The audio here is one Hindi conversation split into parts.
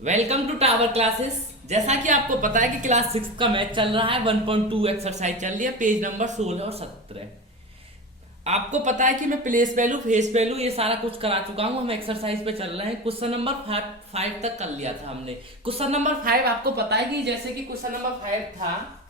Welcome to tower classes. जैसा कि आपको पता है कि क्लास 6 का मैथ चल रहा है, 1.2 एक्सरसाइज चल रही है, पेज नंबर 16 और 17। आपको पता है कि मैं प्लेस वैल्यू, फेस वैल्यू ये सारा कुछ करा चुका हूं। हम एक्सरसाइज पे चल रहे हैं। क्वेश्चन नंबर 5 तक कर लिया था हमने। क्वेश्चन नंबर 5 आपको पता है कि जैसे कि क्वेश्चन नंबर 5 था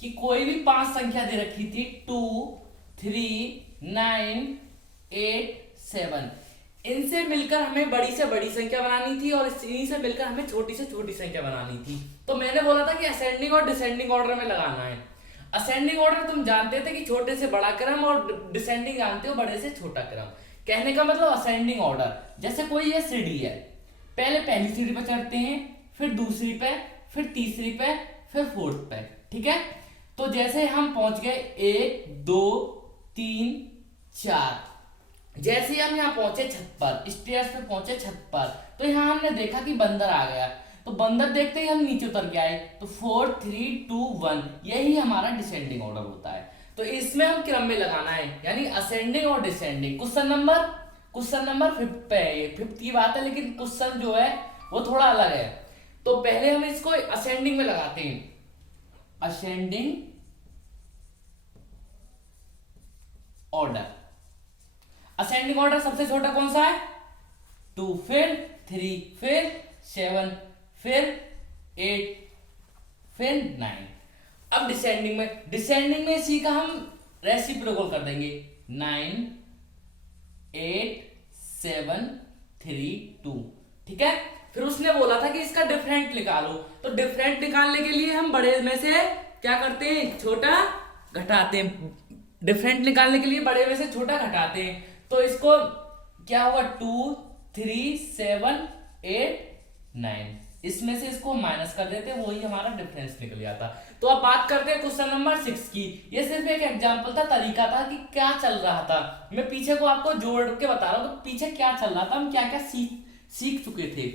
कि कोई भी 5 संख्या दे रखी थी, 2, 3, 9, 8, 7। इनसे मिलकर हमें बड़ी से बड़ी संख्या बनानी थी और इन्हीं से मिलकर हमें छोटी से छोटी संख्या बनानी थी। तो मैंने बोला था कि असेंडिंग और डिसेंडिंग ऑर्डर में लगाना है। असेंडिंग ऑर्डर तुम जानते थे कि छोटे से बड़ा क्रम, और डिसेंडिंग जानते हो बड़े से छोटा क्रम। कहने का मतलब असेंडिंग ऑर्डर, जैसे कोई ये सीढ़ी है, पहले पहली सीढ़ी पे चढ़ते हैं, फिर दूसरी पे, फिर तीसरी पे, फिर फोर्थ पे। ठीक है। तो जैसे हम पहुंच गए 1, 2, 3, 4। जैसे ही हम यहाँ पहुंचे छत पर, स्टेयर्स पे पहुंचे छत पर, तो यहाँ हमने देखा कि बंदर आ गया। तो बंदर देखते ही हम नीचे उतर के आए। तो 4, 3, 2, 1 यही हमारा डिसेंडिंग ऑर्डर होता है। तो इसमें हम क्रम में लगाना है, यानी असेंडिंग और डिसेंडिंग। क्वेश्चन नंबर 5 पे है। ये 5 की बात है, लेकिन क्वेश्चन जो है वो थोड़ा अलग है। तो पहले हम इसको असेंडिंग में लगाते हैं। Ascending order. असेंडिंग ऑर्डर सबसे छोटा कौन सा है? 2, फिर 3, फिर 7, फिर 8, फिर 9। अब डिसेंडिंग में इसी का हम रेसिप्रोकल कर देंगे। 9, 8, 7, 3, 2। ठीक है। फिर उसने बोला था कि इसका डिफरेंट निकालो। तो डिफरेंट निकालने के लिए हम बड़े में से क्या करते हैं? छोटा घटाते हैं। डिफरेंट निकालने के लिए बड़े में से छोटा घटाते हैं। तो इसको क्या होगा? 2, 3, 7, 8, 9। इसमें से इसको माइनस कर देते, वही हमारा डिफरेंस निकल जाता। तो अब बात करते हैं क्वेश्चन नंबर 6 की। ये सिर्फ एक एग्जांपल था, तरीका था कि क्या चल रहा था। मैं पीछे को आपको जोड़ के बता रहा हूं, तो पीछे क्या चल रहा था, हम क्या क्या सीख चुके थे।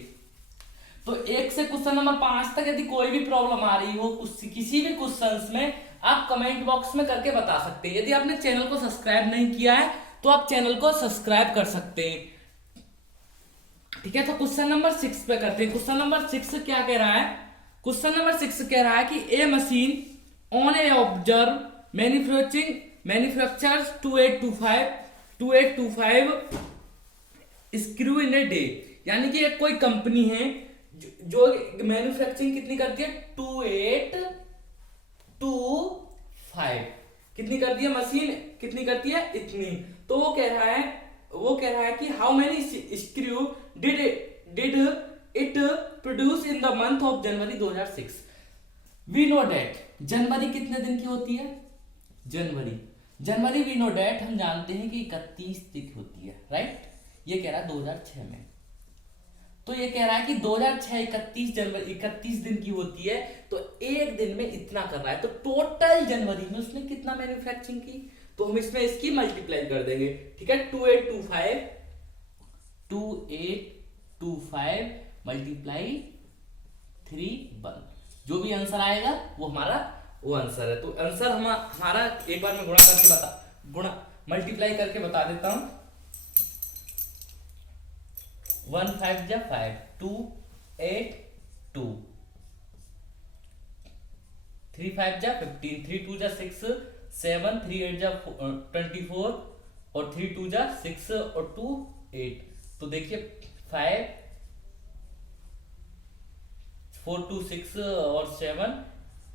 तो 1 से क्वेश्चन नंबर 5 तक यदि कोई भी प्रॉब्लम आ रही हो किसी भी क्वेश्चंस में, आप कमेंट बॉक्स में करके बता सकते हैं। यदि आपने चैनल को सब्सक्राइब नहीं किया है तो आप चैनल को सब्सक्राइब कर सकते हैं। ठीक है। तो क्वेश्चन नंबर 6 पे करते हैं। क्वेश्चन नंबर 6 क्या कह रहा है? क्वेश्चन नंबर 6 कह रहा है कि a machine on a observe manufactures 2825 screw in a day. यानी कि एक कोई कंपनी है जो मैन्युफैक्चरिंग कितनी करती है? 2825 कितनी करती है? मशीन कितनी करती है? इतनी। तो वो कह रहा है कि how many screw did it produce in the month of January 2006। We know that January कितने दिन की होती है? जनवरी वी नो डेट हम जानते हैं कि 31 दिन होती है, राइट। ये कह रहा है 2006 में। तो ये कह रहा है कि 2006 31 जनवरी 31 दिन की होती है, तो एक दिन में इतना कर रहा है। तो टोटल जनवरी में उसने कितना मैन्युफैक्चरिंग की? तो हम इसमें इसकी मल्टीप्लाई कर देंगे। ठीक है। 2825 मल्टीप्लाई 3, 1। जो भी आंसर आएगा वो हमारा वो आंसर है। तो आंसर हमारा एक बार मैं गुणा मल्टीप्लाई करके बता देता हूं। 1 5 जा 5, 2 8 2, 3 5 जा 15, 3 2 जा 6, 7 3 8 जा 24, और 3 2 जा 6 और 2 8। तो देखिए 5 4 2 6 और 7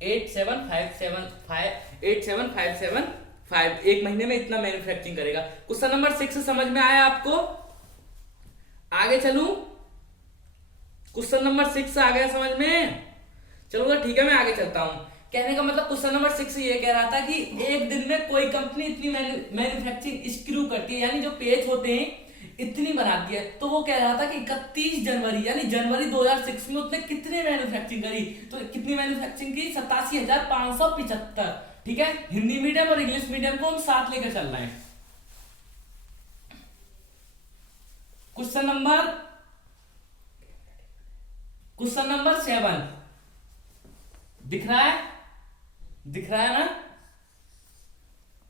8 7 5 7 5 8 7 5 7 5। एक महीने में इतना मैन्युफैक्चरिंग करेगा। क्वेश्चन नंबर 6 समझ में आया आपको? आगे चलूं? क्वेश्चन नंबर 6 आ गया समझ में? चलो ठीक है, मैं आगे चलता हूं। कहने का मतलब क्वेश्चन नंबर 6 ये कह रहा था कि एक दिन में कोई कंपनी इतनी मैन्युफैक्चरिंग स्क्रू करती है, यानी जो पेच होते हैं इतनी बनाती है। तो वो कह रहा था कि 31 जनवरी यानी जनवरी 2006 में उसने कितने मैन्युफैक्चरिंग करी? तो कितनी मैन्युफैक्चरिंग की? 87,575। ठीक है। हिंदी मीडियम और इंग्लिश मीडियम को हम साथ लेकर चल रहे हैं। क्वेश्चन नंबर 7 दिख रहा है? ना?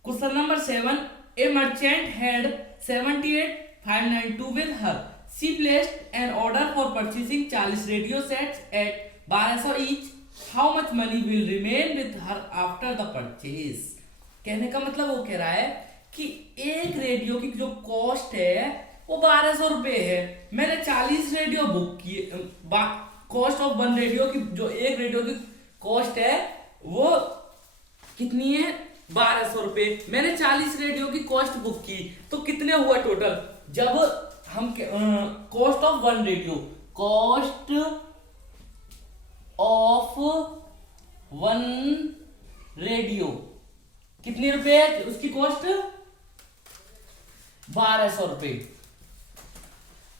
Question number 7, a merchant had 78,592 with her she placed an order for purchasing 40 radio sets at 1200 each. How much money will remain with her after the purchase. कहने का मतलब वो कह रहा है कि एक रेडियो की जो कॉस्ट है वो 1200 रुपए है। मैंने 40 रेडियो बुक किए। कॉस्ट ऑफ वन रेडियो की, जो एक रेडियो की कॉस्ट है वो कितनी है, 1200 रुपए। मैंने 40 रेडियो की कॉस्ट बुक की, तो कितने हुआ टोटल। जब हम cost of one radio, cost of one radio कितने रुपए है, उसकी कॉस्ट 1200 रुपए।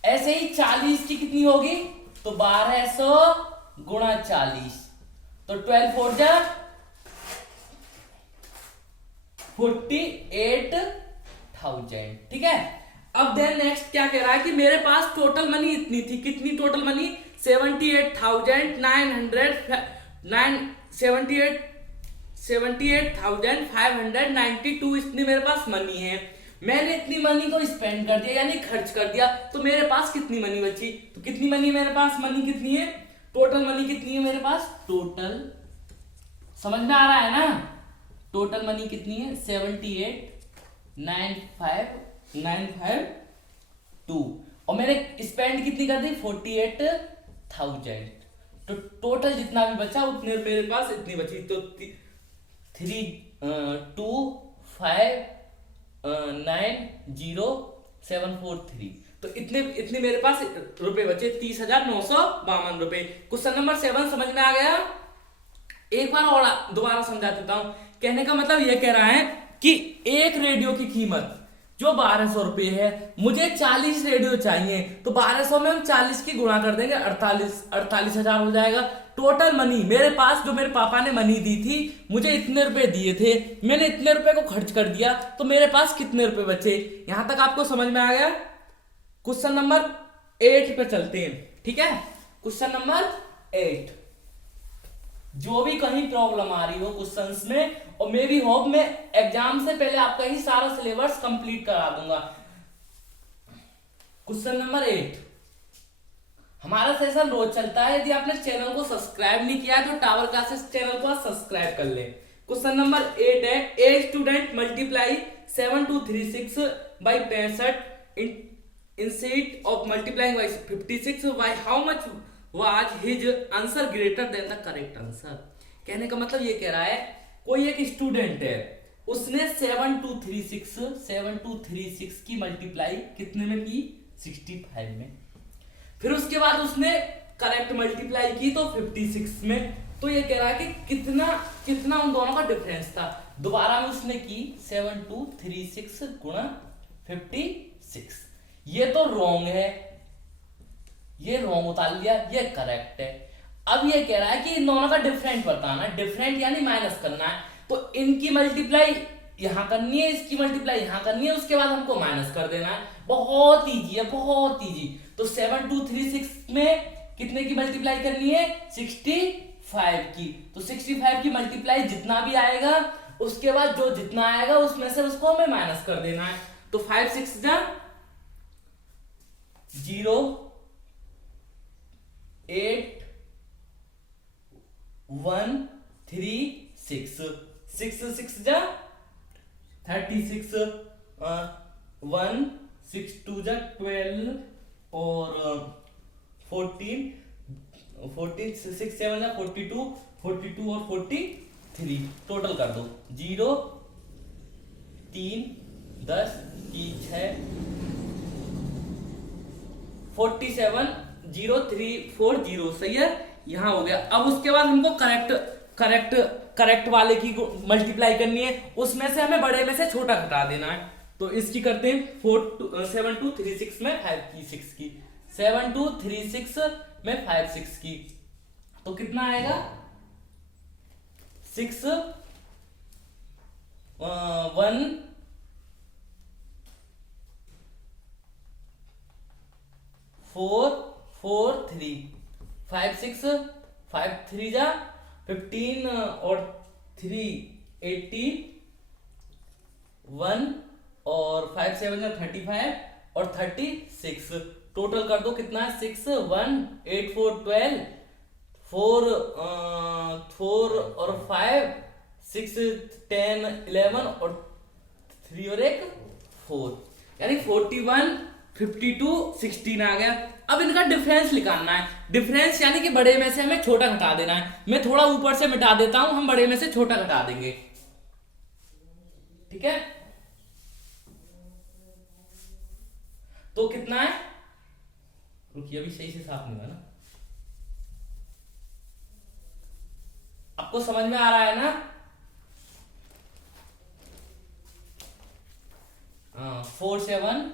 ऐसे ही 40 की कितनी होगी, तो 1200 गुणा 40, तो 12 4 जा 48,000। ठीक है। अब देन नेक्स्ट क्या कह रहा है कि मेरे पास टोटल मनी इतनी थी। कितनी टोटल मनी, 78,592 इतनी मेरे पास मनी है। मैंने इतनी मनी को स्पेंड कर दिया, यानी खर्च कर दिया, तो मेरे पास कितनी मनी बची। तो कितनी मनी मेरे पास, मनी कितनी है, टोटल मनी कितनी है मेरे पास, टोटल समझ में आ रहा है ना, टोटल मनी कितनी है 78,952 और मैंने स्पेंड कितनी कर दी 48,000। तो टोटल जितना भी बचा उतने मेरे पास इतनी बची। तो 3,2,5,9,0,743 तो इतने मेरे पास रुपए बचे, 30,952 रुपए। क्वेश्चन नंबर 7 समझ में आ गया। एक बार और दोबारा समझा देता हूं। कहने का मतलब यह कह रहा है कि एक रेडियो की कीमत जो 1200 रुपए है, मुझे 40 रेडियो चाहिए, तो 1200 में हम 40 की गुणा कर देंगे, 48,000 हो जाएगा। टोटल मनी मेरे पास, जो मेरे पापा ने मनी दी थी, मुझे इतने रुपए दिए थे, मैंने इतने रुपए को खर्च कर दिया, तो मेरे पास कितने रुपए बचे। यहां तक आपको समझ में आ गया। क्वेश्चन नंबर 8 पे चलते हैं। ठीक है, क्वेश्चन नंबर 8। जो भी कहीं प्रॉब्लम आ रही हो क्वेश्चंस में, और मे बी होप मैं एग्जाम से पहले आपका ही सारा सिलेबस कंप्लीट करा दूंगा। Question number 8। हमारा सेशन रोज चलता है। यदि आपने चैनल को सब्सक्राइब नहीं किया है तो टावर क्लासेस चैनल को सब्सक्राइब कर ले। क्वेश्चन नंबर 8 है, a student multiply 7236 by 65 instead of multiplying by 56 by how much was his answer greater than the correct answer। कहने का मतलब ये कह रहा है, कोई एक स्टूडेंट है, उसने 7236 की मल्टीप्लाई कितने में की, 65 में। फिर उसके बाद उसने करेक्ट मल्टीप्लाई की तो 56 में। तो ये कह रहा है कि कितना उन दोनों का डिफरेंस था। दोबारा में उसने की 7236 गुणा 56। ये तो रॉन्ग है, ये रॉन्ग उतार लिया, ये करेक्ट है। अब ये कह रहा है कि इन दोनों का डिफरेंट बताना, डिफरेंट यानी माइनस करना है। तो इनकी मल्टीप्लाई यहां करनी है, इसकी मल्टीप्लाई यहां करनी है, उसके बाद हमको माइनस कर देना है। बहुत इजी है, बहुत इजी। तो 7236 में कितने की मल्टीप्लाई करनी है, 65 की। तो 65 की मल्टीप्लाई जितना भी आएगा, उसके बाद जो जितना आएगा उसमें से उसको हमें माइनस कर देना है। तो 5 6 जा 0 8 1 3 6 6 6 जा 36 1 6 2 जा 12 और 14 6 7 जा 42 42 और 43 टोटल कर दो। 0 3 10 की 6 47 0 3 4 0 सही है, यहां हो गया। अब उसके बाद हमको करेक्ट वाले की मल्टीप्लाई करनी है, उसमें से हमें बड़े में से छोटा घटा देना है। तो इसकी करते हैं 7236 में 5 की 6 की 7236 में 5 6 की, तो कितना आएगा 6 1 4 4 3 5 6 5 3 जा 15 और 3 18 1 और 5 7 जा 35 और 36 टोटल कर दो कितना है, 6 1 8 4 12, 4 4 और 5 6 10 11 और 3 और 1 4, यानी 41 52 16 आ गया। अब इनका डिफरेंस निकालना है। डिफरेंस यानी कि बड़े में से हमें छोटा घटा देना है। मैं थोड़ा ऊपर से मिटा देता हूं, हम बड़े में से छोटा घटा देंगे, ठीक है। तो कितना है, रुकिए अभी सही से साफ नहीं हुआ ना, आपको समझ में आ रहा है ना? 4 7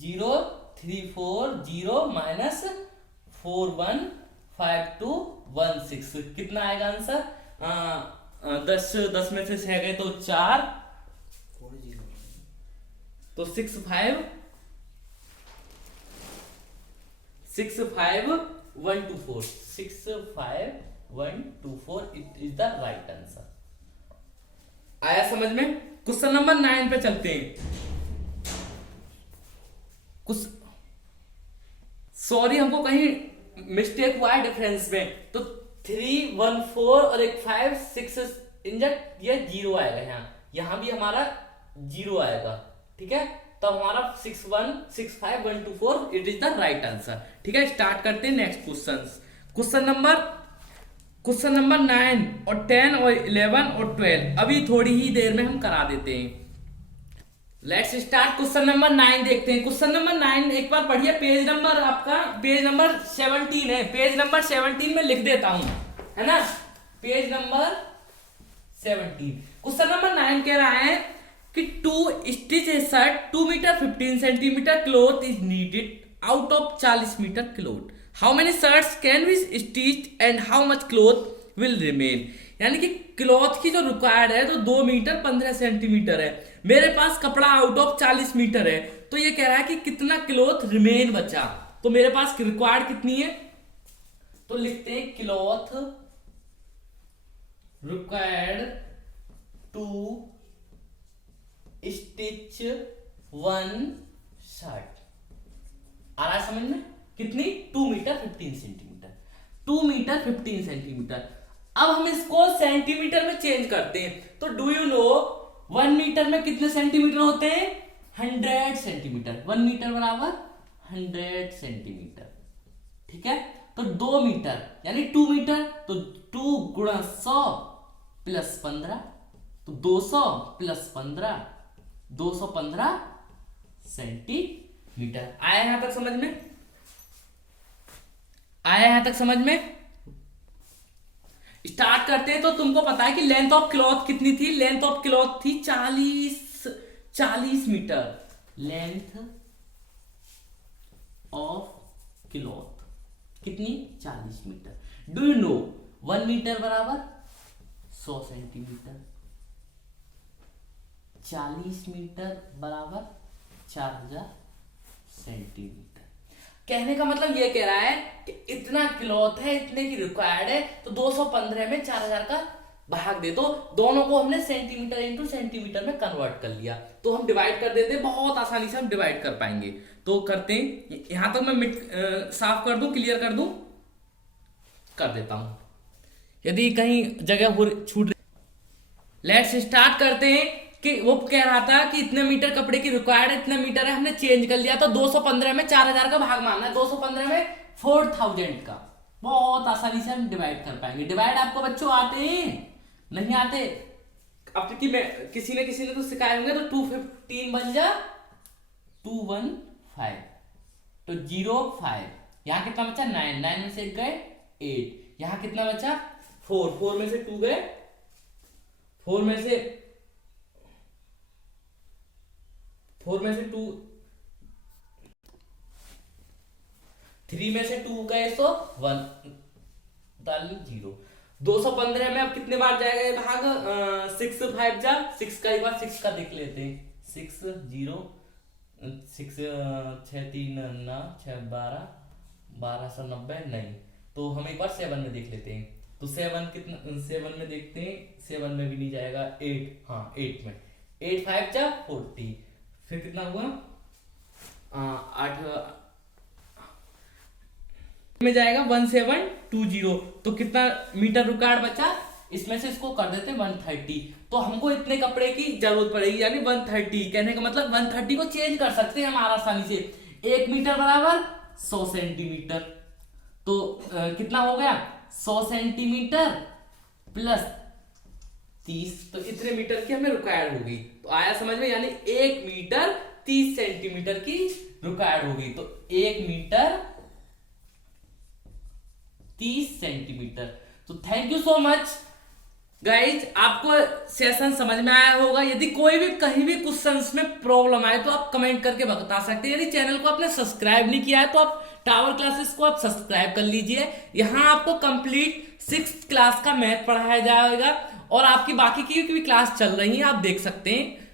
0 3 4 0 माइनस 4 1 5 2 1 6, कितना आएगा आंसर? 10 में से 6 गए तो 4, तो 6 5 1 2 4, 6 5 1 2 4, it is the right answer. आया समझ में? क्वेश्चन नंबर 9 पे चलते हैं। कुछ सॉरी हमको कहीं मिस्टेक हुआ है डिफरेंस में, तो 3 1 4 और एक 5 6 इंजेक्ट, ये 0 आएगा यहाँ भी हमारा 0 आएगा, ठीक है। तो हमारा 6 1 6 5 1 2 4 it is the right answer, ठीक है। स्टार्ट करते हैं नेक्स्ट क्वेश्चन। क्वेश्चन नंबर 9 और 10 और 11 और 12 अभी थोड़ी ही देर में हम करा देते हैं। Let's start. क्वेश्चन नंबर 9 देखते हैं। क्वेश्चन नंबर 9 एक बार पढ़िए, पेज नंबर आपका पेज नंबर 17 है। पेज नंबर 17 में लिख देता हूं, है ना, पेज नंबर 17। क्वेश्चन नंबर 9 कह रहा है कि to stitch a shirt 2 metre 15 centimetre cloth is needed out of 40 metre cloth, how many shirts can be stitched and how much cloth will remain. यानी कि क्लॉथ की जो रिक्वायर्ड है तो 2 मीटर 15 सेंटीमीटर है, मेरे पास कपड़ा आउट ऑफ 40 मीटर है, तो ये कह रहा है कि कितना क्लॉथ रिमेन बचा। तो मेरे पास रिक्वायर्ड कितनी है, तो लिखते हैं cloth required to stitch 1 shirt. आ रहा है समझ में? कितनी? 2 मीटर 15 सेंटीमीटर, 2 मीटर 15 सेंटीमीटर। अब हम इसको सेंटीमीटर में चेंज करते हैं, तो डू यू नो 1 मीटर में कितने सेंटीमीटर होते हैं? 100 सेंटीमीटर। 1 मीटर बराबर 100 सेंटीमीटर, ठीक है। तो 2 मीटर यानी 2 मीटर, तो 2 गुणा 100 प्लस 15, तो 200 प्लस 15 215 सेंटीमीटर। आया यहां तक समझ में? आया यहां तक समझ में? स्टार्ट करते हैं। तो तुमको पता है कि लेंथ ऑफ क्लॉथ कितनी थी? लेंथ ऑफ क्लॉथ थी 40 मीटर। लेंथ ऑफ क्लॉथ कितनी? 40 metre. Do you know 1 metre बराबर 100 सेंटीमीटर, 40 मीटर बराबर 4000 सेंटीमीटर। कहने का मतलब ये कह रहा है कि इतना क्लॉथ है, इतने की रिक्वायर्ड है, तो 215 में 4000 का भाग दे दो। दोनों को हमने सेंटीमीटर इंटू सेंटीमीटर में कन्वर्ट कर लिया, तो हम डिवाइड कर देते हैं, बहुत आसानी से हम डिवाइड कर पाएंगे। तो करते हैं, यहां तक मैं साफ कर दूं, क्लियर कर दूं, कर देता हूं यदि कहीं जगह छूट। लेट्स स्टार्ट करते हैं कि वो कह रहा था कि इतने मीटर कपड़े की रिक्वायर्ड है, इतने मीटर है, हमने चेंज कर लिया, तो 215 में 4000 का भाग मारना है, 215 में 4000 का। बहुत आसानी से हम डिवाइड कर पाएंगे। डिवाइड आपको बच्चों आते हैं? नहीं आते? अब कि मैं किसी ने तो सिखाए होंगे। तो 215 बन जा 215, तो 05, यहाँ कितना बचा? 9, 9 में से गए 8, यहाँ कितना बचा? 4, 4 में से 2 गए, 4 में से 2, 3 में से 2 गए तो 1 डाल 0। 215 में अब कितने बार जाएगा ये भाग? 6 5 जा 6 का, एक बार 6 का देख लेते हैं। 6 0 6 6 3 9 6 12 1290 नहीं, तो हम एक बार 7 में देख लेते हैं। तो 7 कितना? 7 में देखते हैं, 7 में भी नहीं जाएगा। 8, हाँ 8 में, 8 5 जा 40, फिर कितना हुआ? 8 में जाएगा 1720, तो कितना मीटर रिक्वायर्ड बचा, इसमें से इसको कर देते 130, तो हमको इतने कपड़े की जरूरत पड़ेगी, यानी 130। कहने का मतलब 130 को चेंज कर सकते हैं हम आसानी से। 1 मीटर बराबर 100 सेंटीमीटर, तो कितना हो गया 100 सेंटीमीटर प्लस 30, तो इतने मीटर की हमें रिक्वायर्ड होगी। तो आया समझ में, यानी 1 मीटर 30 सेंटीमीटर की रिक्वायर्ड होगी। तो 1 मीटर 30 सेंटीमीटर। तो thank you so much guys, आपको सेशन समझ में आया होगा। यदि कोई भी कहीं भी क्वेश्चंस में प्रॉब्लम आए तो आप कमेंट करके बता सकते हैं। यदि चैनल को आपने सब्सक्राइब नहीं किया है तो आप टावर क्लासेस को आप सब्सक्राइब कर लीजिए। यहाँ आपको कंप्लीट 6th क्लास का मैथ पढ़ाया जाएगा और आपकी बाकी की भी क्लास चल रही है, आप देख सकते हैं।